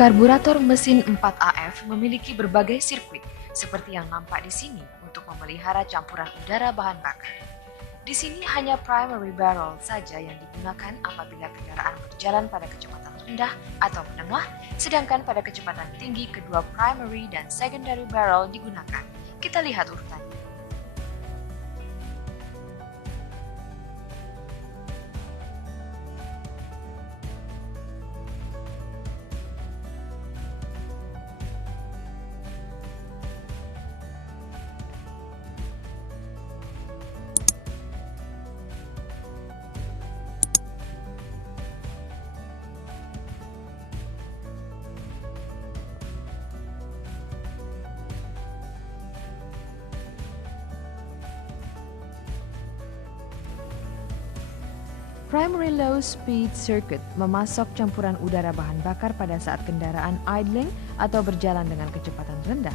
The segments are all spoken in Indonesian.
Karburator mesin 4AF memiliki berbagai sirkuit seperti yang nampak di sini untuk memelihara campuran udara bahan bakar. Di sini hanya primary barrel saja yang digunakan apabila kendaraan berjalan pada kecepatan rendah atau menengah, sedangkan pada kecepatan tinggi kedua primary dan secondary barrel digunakan. Kita lihat urutannya. Primary low speed circuit memasok campuran udara bahan bakar pada saat kendaraan idling atau berjalan dengan kecepatan rendah.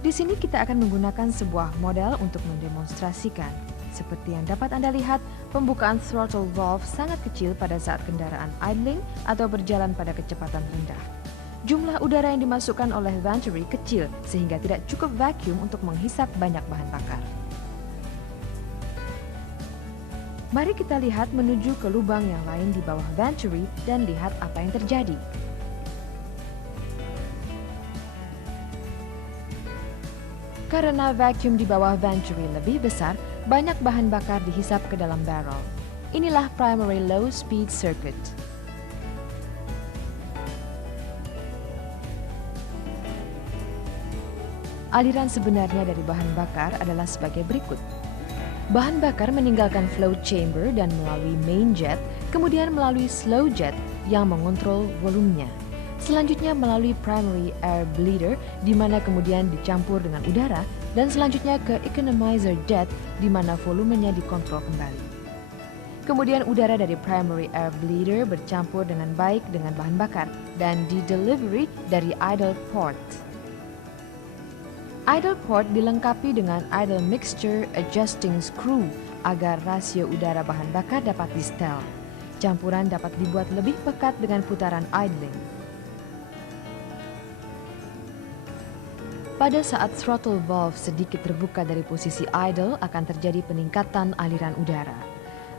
Di sini kita akan menggunakan sebuah model untuk mendemonstrasikan. Seperti yang dapat Anda lihat, pembukaan throttle valve sangat kecil pada saat kendaraan idling atau berjalan pada kecepatan rendah. Jumlah udara yang dimasukkan oleh venturi kecil sehingga tidak cukup vacuum untuk menghisap banyak bahan bakar. Mari kita lihat menuju ke lubang yang lain di bawah venturi dan lihat apa yang terjadi. Karena vacuum di bawah venturi lebih besar, banyak bahan bakar dihisap ke dalam barrel. Inilah primary low speed circuit. Aliran sebenarnya dari bahan bakar adalah sebagai berikut. Bahan bakar meninggalkan flow chamber dan melalui main jet, kemudian melalui slow jet yang mengontrol volumenya. Selanjutnya melalui primary air bleeder di mana kemudian dicampur dengan udara, dan selanjutnya ke economizer jet di mana volumenya dikontrol kembali. Kemudian udara dari primary air bleeder bercampur dengan baik dengan bahan bakar dan di-delivery dari idle port. Idle port dilengkapi dengan idle mixture adjusting screw agar rasio udara bahan bakar dapat di-setel. Campuran dapat dibuat lebih pekat dengan putaran idling. Pada saat throttle valve sedikit terbuka dari posisi idle akan terjadi peningkatan aliran udara.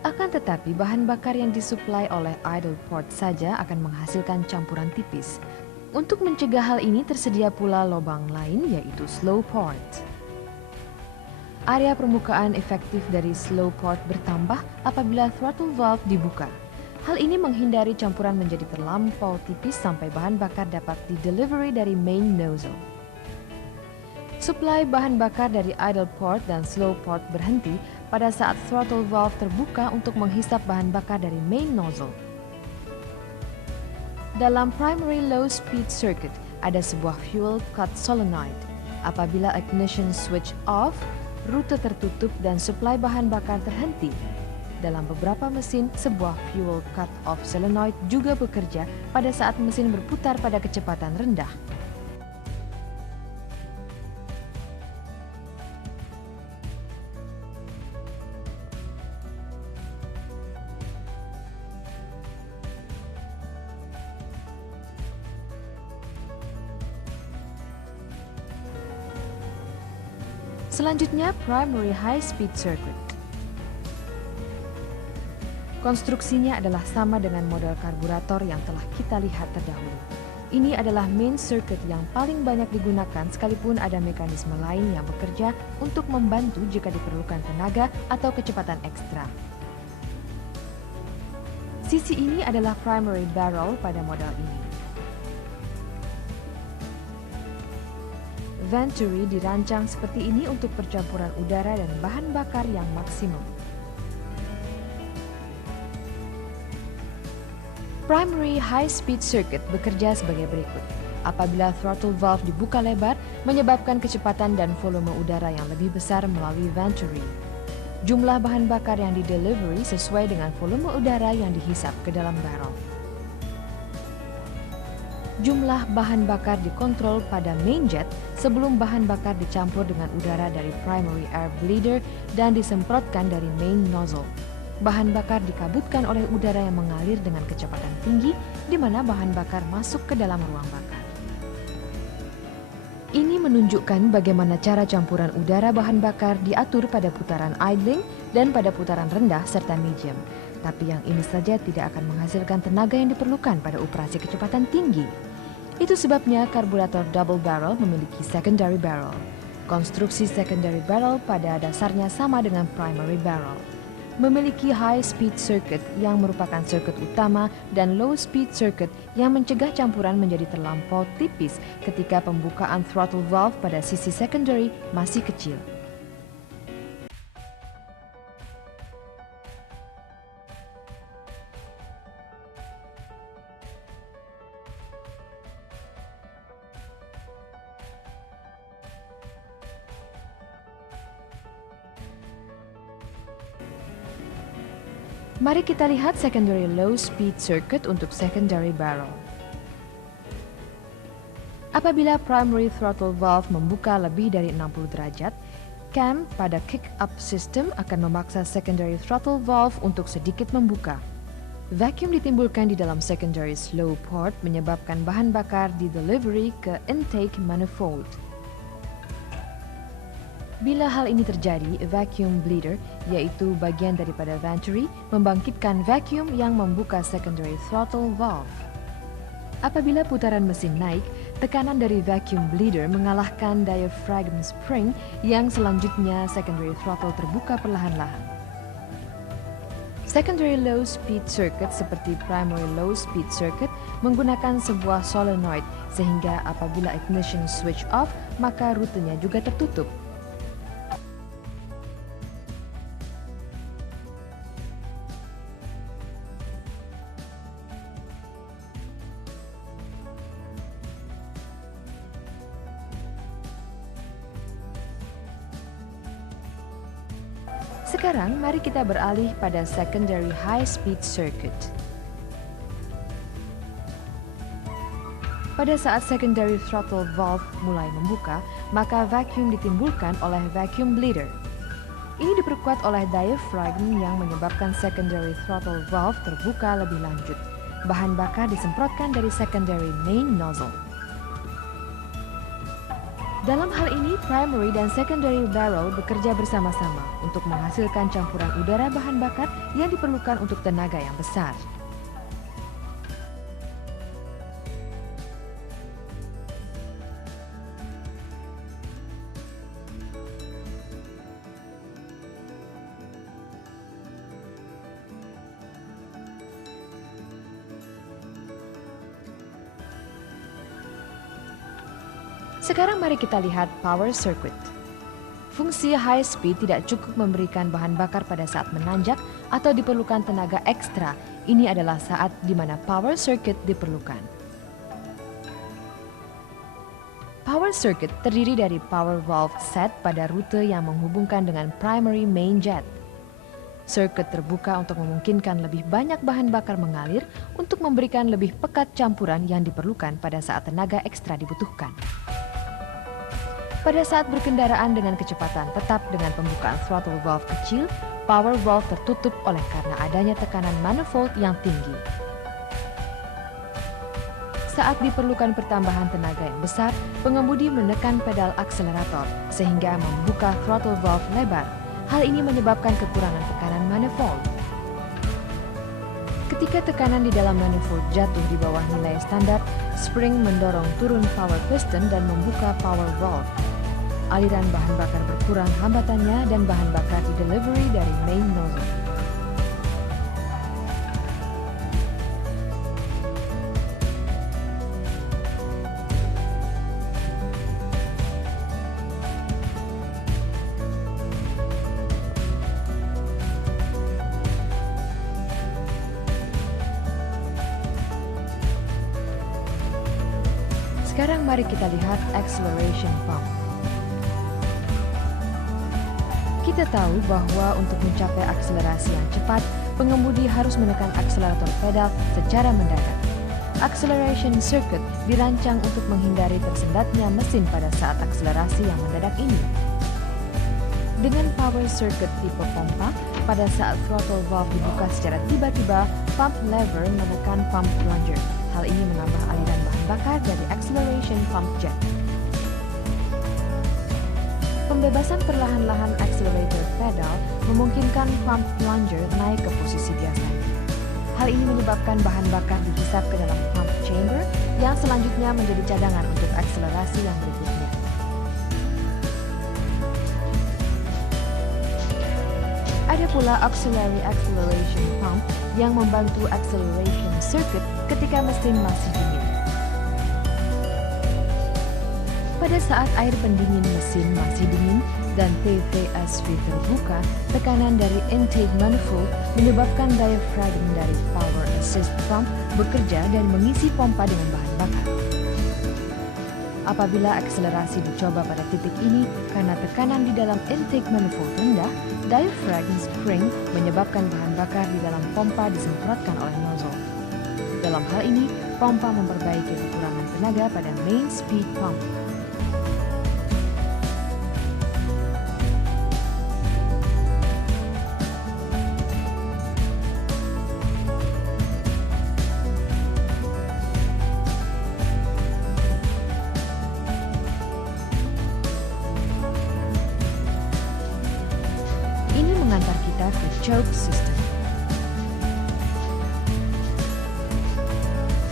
Akan tetapi bahan bakar yang disuplai oleh idle port saja akan menghasilkan campuran tipis. Untuk mencegah hal ini tersedia pula lubang lain yaitu slow port. Area permukaan efektif dari slow port bertambah apabila throttle valve dibuka. Hal ini menghindari campuran menjadi terlampau tipis sampai bahan bakar dapat di-delivery dari main nozzle. Suplai bahan bakar dari idle port dan slow port berhenti pada saat throttle valve terbuka untuk menghisap bahan bakar dari main nozzle. Dalam primary low speed circuit ada sebuah fuel cut solenoid. Apabila ignition switch off, rute tertutup dan suplai bahan bakar terhenti. Dalam beberapa mesin, sebuah fuel cut off solenoid juga bekerja pada saat mesin berputar pada kecepatan rendah. Selanjutnya, primary high speed circuit. Konstruksinya adalah sama dengan model karburator yang telah kita lihat terdahulu. Ini adalah main circuit yang paling banyak digunakan sekalipun ada mekanisme lain yang bekerja untuk membantu jika diperlukan tenaga atau kecepatan ekstra. Sisi ini adalah primary barrel pada model ini. Venturi dirancang seperti ini untuk percampuran udara dan bahan bakar yang maksimum. Primary high speed circuit bekerja sebagai berikut. Apabila throttle valve dibuka lebar, menyebabkan kecepatan dan volume udara yang lebih besar melalui venturi. Jumlah bahan bakar yang di-delivery sesuai dengan volume udara yang dihisap ke dalam barrel. Jumlah bahan bakar dikontrol pada main jet sebelum bahan bakar dicampur dengan udara dari primary air bleeder dan disemprotkan dari main nozzle. bahan bakar dikabutkan oleh udara yang mengalir dengan kecepatan tinggi, di mana bahan bakar masuk ke dalam ruang bakar. Ini menunjukkan bagaimana cara campuran udara bahan bakar diatur pada putaran idling dan pada putaran rendah serta medium. Tapi yang ini saja tidak akan menghasilkan tenaga yang diperlukan pada operasi kecepatan tinggi. Itu sebabnya karburator double barrel memiliki secondary barrel. Konstruksi secondary barrel pada dasarnya sama dengan primary barrel. Memiliki high speed circuit yang merupakan circuit utama dan low speed circuit yang mencegah campuran menjadi terlampau tipis ketika pembukaan throttle valve pada sisi secondary masih kecil. Mari kita lihat secondary low speed circuit untuk secondary barrel. Apabila primary throttle valve membuka lebih dari 60 derajat, cam pada kick-up system akan memaksa secondary throttle valve untuk sedikit membuka. Vacuum ditimbulkan di dalam secondary slow port menyebabkan bahan bakar di delivery ke intake manifold. Bila hal ini terjadi, vacuum bleeder, yaitu bagian daripada venturi, membangkitkan vacuum yang membuka secondary throttle valve. Apabila putaran mesin naik, tekanan dari vacuum bleeder mengalahkan diaphragm spring yang selanjutnya secondary throttle terbuka perlahan-lahan. Secondary low speed circuit seperti primary low speed circuit menggunakan sebuah solenoid sehingga apabila ignition switch off, maka rutenya juga tertutup. Sekarang mari kita beralih pada secondary high speed circuit. Pada saat secondary throttle valve mulai membuka, maka vacuum ditimbulkan oleh vacuum bleeder. Ini diperkuat oleh diaphragm yang menyebabkan secondary throttle valve terbuka lebih lanjut. Bahan bakar disemprotkan dari secondary main nozzle. Dalam hal ini, primary dan secondary barrel bekerja bersama-sama untuk menghasilkan campuran udara bahan bakar yang diperlukan untuk tenaga yang besar. Sekarang mari kita lihat power circuit. Fungsi high speed tidak cukup memberikan bahan bakar pada saat menanjak atau diperlukan tenaga ekstra. Ini adalah saat di mana power circuit diperlukan. Power circuit terdiri dari power valve set pada rute yang menghubungkan dengan primary main jet. Circuit terbuka untuk memungkinkan lebih banyak bahan bakar mengalir untuk memberikan lebih pekat campuran yang diperlukan pada saat tenaga ekstra dibutuhkan. Pada saat berkendaraan dengan kecepatan tetap dengan pembukaan throttle valve kecil, power valve tertutup oleh karena adanya tekanan manifold yang tinggi. Saat diperlukan pertambahan tenaga yang besar, pengemudi menekan pedal akselerator sehingga membuka throttle valve lebar. Hal ini menyebabkan kekurangan tekanan manifold. Ketika tekanan di dalam manifold jatuh di bawah nilai standar, spring mendorong turun power piston dan membuka power valve. Aliran bahan bakar berkurang hambatannya dan bahan bakar di delivery dari main nozzle. Sekarang mari kita lihat acceleration pump. Kita tahu bahwa untuk mencapai akselerasi yang cepat, pengemudi harus menekan akselerator pedal secara mendadak. Acceleration circuit dirancang untuk menghindari tersendatnya mesin pada saat akselerasi yang mendadak ini. Dengan power circuit tipe pompa, Pada saat throttle valve dibuka secara tiba-tiba, pump lever menekan pump plunger. Hal ini menambah aliran bahan bakar dari acceleration pump jet. Pembebasan perlahan-lahan accelerator pedal memungkinkan pump plunger naik ke posisi biasanya. Hal ini menyebabkan bahan bakar dihisap ke dalam pump chamber yang selanjutnya menjadi cadangan untuk akselerasi yang berikutnya. Ada pula auxiliary acceleration pump yang membantu acceleration circuit ketika mesin masih dingin. Pada saat air pendingin mesin masih dingin dan TVSV terbuka, tekanan dari intake manifold menyebabkan diaphragm dari power assist pump bekerja dan mengisi pompa dengan bahan bakar. Apabila akselerasi dicoba pada titik ini karena tekanan di dalam intake manifold rendah, diaphragm spring menyebabkan bahan bakar di dalam pompa disemprotkan oleh nozzle. Dalam hal ini, pompa memperbaiki kekurangan tenaga pada main speed pump. Ini mengantar kita ke choke system.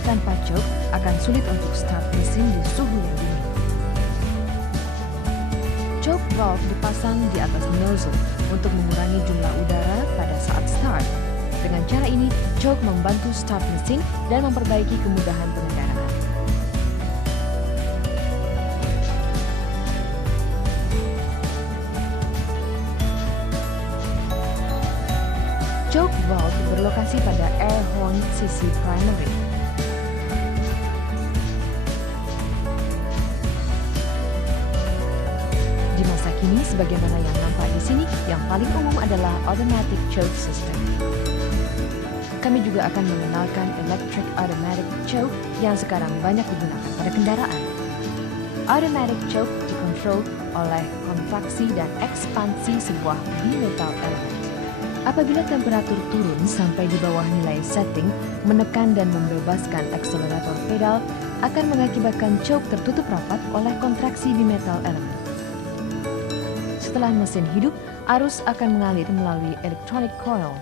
Tanpa choke, akan sulit untuk start mesin di suhu yang dingin. Choke valve dipasang di atas nozzle untuk mengurangi jumlah udara pada saat start. Dengan cara ini, choke membantu start mesin dan memperbaiki kemudahan pengendaraan. Choke valve berlokasi pada air horn sisi primary. Di masa kini, sebagaimana yang nampak di sini, yang paling umum adalah automatic choke system. Kami juga akan mengenalkan electric automatic choke yang sekarang banyak digunakan pada kendaraan. Automatic choke dikontrol oleh kontraksi dan ekspansi sebuah bimetal element. Apabila temperatur turun sampai di bawah nilai setting, menekan dan membebaskan akselerator pedal akan mengakibatkan choke tertutup rapat oleh kontraksi bimetal element. Setelah mesin hidup, arus akan mengalir melalui electronic coil.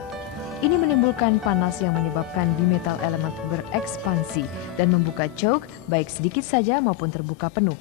Ini menimbulkan panas yang menyebabkan bimetal element berekspansi dan membuka choke baik sedikit saja maupun terbuka penuh.